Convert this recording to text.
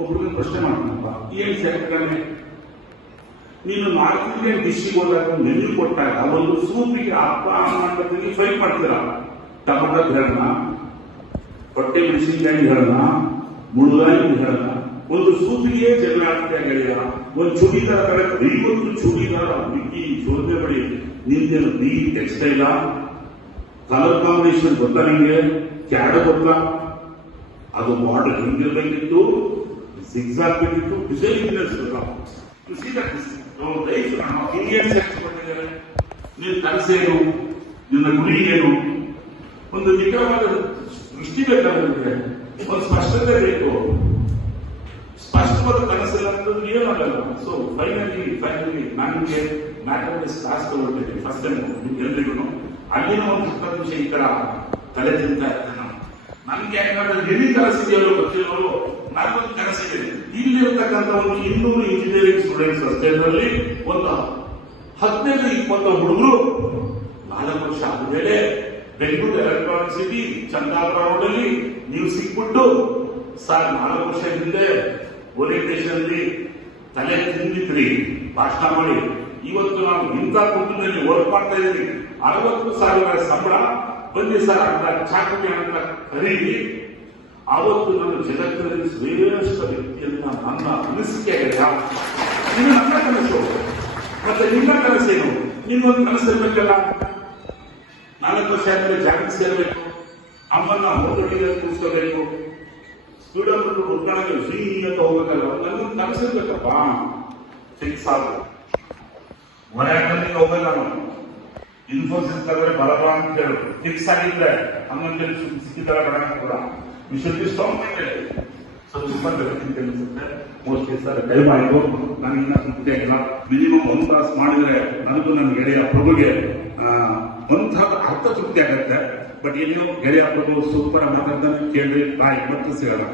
ಒಬ್ರಿಗೆ ಪ್ರಶ್ನೆ ಮಾಡ್ತಾನಪ್ಪ, ಏನ್ ಸೇರ್ತಾನೆ ನೀನು ನಾರ್ತ್ ಇಂಡಿಯನ್ ಡಿಶ್ಗೆ ಹೋದಾಗ ಮೆನು ಕೊಟ್ಟಾಗ ಒಂದು ಸೂಪಿಗೆ ಅಪ್ಪ ಅಮ್ಮ ಫ್ರೈ ಮಾಡ್ತೀರಾ, ಟೊಮಟೊ ಹೇಳೋಣ, ಹೊಟ್ಟೆ ಮೆಣಸಿನಕಾಯಿ ಹೇಳೋಣ, ಮುಳುಗಾಯಿ ಹೇಳೋಣ, ಒಂದು ಸೂಪಿಗೆ ಜಗಳ ಆಗ್ತಾ ಹೇಳಿದ ಒಂದು ಚೂಡಿದಾರ ಕಡೆ 50 ಚೂಡಿದಾರ ಬಿಕ್ಕಿ ಶೋಧನೆ ಬಳಿ ನಿಂದೇನು ಬಿ ಟೆಕ್ಸ್ಟೈಲ ಕಲರ್ ಕಾಂಬಿನೇಷನ್ ಗೊತ್ತಾ ನಿಮಗೆ, ಕ್ಯಾಡ ಗೊತ್ತಾ, ಅದು ಮಾಡಲ್ ಹಿಂಗಿರ್ಬೇಕಿತ್ತು, ಸಿಕ್ಸಾಕ್ ಬೇಕಿತ್ತು, ಡಿಸೈನ್ ಇಂಡಿಯನ್ ಕೊಟ್ಟಿದ್ದಾರೆ. ನಿನ್ನ ಕನಸೇನು, ನಿನ್ನ ಗುರಿ ಏನು, ಒಂದು ನಿಖರವಾದ ದೃಷ್ಟಿ ಬೇಕಾಗುತ್ತೆ, ಒಂದು ಸ್ಪಷ್ಟತೆ ಬೇಕು. ಸ್ಪಷ್ಟವಾದ ಕನಸಿಲ್ಲ ಅಂತಂದ್ರೆ ಏನಾಗಲ್ಲ. ಸೊ ಫೈನಲಿ ನನಗೆ ಮ್ಯಾಥಮೆಟಿಕ್ಸ್ ಕ್ಲಾಸ್ ತಗೊಳ್ತೀನಿ ಫಸ್ಟ್ ಟೈಮ್ ನಿಮ್ಗೆಲ್ರಿಗೂ. ಅಲ್ಲಿನ ಒಂದು 10 ನಿಮಿಷ ಈ ತರ ತಲೆ ತಿಂತಾ ಇರ್ತೇನೆ ನಾನು. ನನ್ಗೆ ಯಾಕಂದ್ರೆ ಎಲ್ಲಿ ಕನಸಿದೆಯಲ್ಲೋ ಗೊತ್ತಿರೋರು ನನಗೊಂದು ಕನಸಿದೆ. ಇಲ್ಲಿರ್ತಕ್ಕಂಥ ಒಂದು 200 ಇಂಜಿನಿಯರಿಂಗ್ ಸ್ಟೂಡೆಂಟ್ಸ್ ಅಷ್ಟೇನಲ್ಲಿ ಒಂದು 15-20 ಹುಡುಗರು 4 ವರ್ಷ ಆದ್ಮೇಲೆ ಬೆಂಗಳೂರು ಎಲೆಕ್ಟ್ರಾನಿಕ್ ಸಿಟಿ ಚಂದಾಪುರ ರೋಡಲ್ಲಿ ನೀವು ಸಿಕ್ಬಿಟ್ಟು ಸರ್ 4 ವರ್ಷ ಹಿಂದೆ ಓರಿಯಂಟೇಷನ್ ಅಲ್ಲಿ ತಲೆ ತಿಂದಿದ್ರಿ ಭಾಷಣ ಮಾಡಿ, ಇವತ್ತು ನಾವು ಇಂಥ ಕುಟುಂಬದಲ್ಲಿ ವರ್ಕ್ ಮಾಡ್ತಾ ಇದ್ದೀವಿ, 60,000 ಸಂಬಳ ಬಂದಿ ಸರ್ ಅಂತ ಚಾಕುಟಿ ಅಂತ ಕರೀರಿ. ಆವತ್ತು ನಾನು ಜಗತ್ತಿನಲ್ಲಿ ಶ್ರೇಷ್ಠ ವ್ಯಕ್ತಿಯನ್ನ ನನ್ನ ಅನಿಸಿಕೆ ಇದು ನನ್ನ ಕನಸು. ಮತ್ತೆ ನಿಮ್ಮ ಕನಸೇನು? ನಿಮ್ಮೊಂದು ಕನಸು ಇರ್ಬೇಕಲ್ಲ. 4 ವರ್ಷ ಆದ್ಮೇಲೆ ಜಾಗಕ್ಕೆ ಸೇರ್ಬೇಕು, ಅಮ್ಮನ್ನ ಹೋಟೆಲ್ಗೆ ಕೂರಿಸ್ಕೋಬೇಕು, ಸ್ಟೂಡೆಂಟ್ ಹುಡ್ಕೊಳ್ಳೋಕೆ ಫ್ರೀ ಅಂತ ಹೋಗ್ಬೇಕಲ್ಲ. ನನ್ಗೊಂದು ಕನಸಿರ್ಬೇಕಪ್ಪ. ಫಿಕ್ಸ್ ಆಗು ಹೊರಗಡೆ ಹೋಗಲ್ಲ ನಾನು. ಇನ್ಫೋಸಿಸ್ ತಗೊಂಡ್ರೆ ಬರಲ್ಲ ಅಂತ ಹೇಳು. ಫಿಕ್ಸ್ ಆಗಿದ್ರೆ 11 ಸಿಕ್ಕಿದ್ದಲ್ಲ ಬರೋಣ ಕೂಡ ವಿಷಯಕ್ಕೆ ಸ್ಟಾಪ್ ಮಾಡಿ. ಸೊ ತುಂಬಾ ಜಗತ್ತಿನ ಅನ್ಸುತ್ತೆ. ಮೋಸ್ಟ್ಲಿ ಸರ್ ಟೈಮ್ ಆಯಿತು, ನಾನು ಇನ್ನ ಮುಖ್ಯ ಇಲ್ಲ. ಮಿನಿಮಮ್ 1 ತಾಸು ಮಾಡಿದ್ರೆ ನನಗೂ ನನ್ನ ಗೆಳೆಯ ಪ್ರಭುಗೆ ಒಂಥರ ಅರ್ಥ ತೃಪ್ತಿ ಆಗತ್ತೆ. ಬಟ್ ಏನೋ ಗೆಳೆಯ ಪ್ರಭು ಸೂಪರ್ ಮಾತಾಡ್ತಾನೆ ಕೇಳಿ ಬಾಯ್ ಮತ್ತೆ ಸಿಗಲ್ಲ.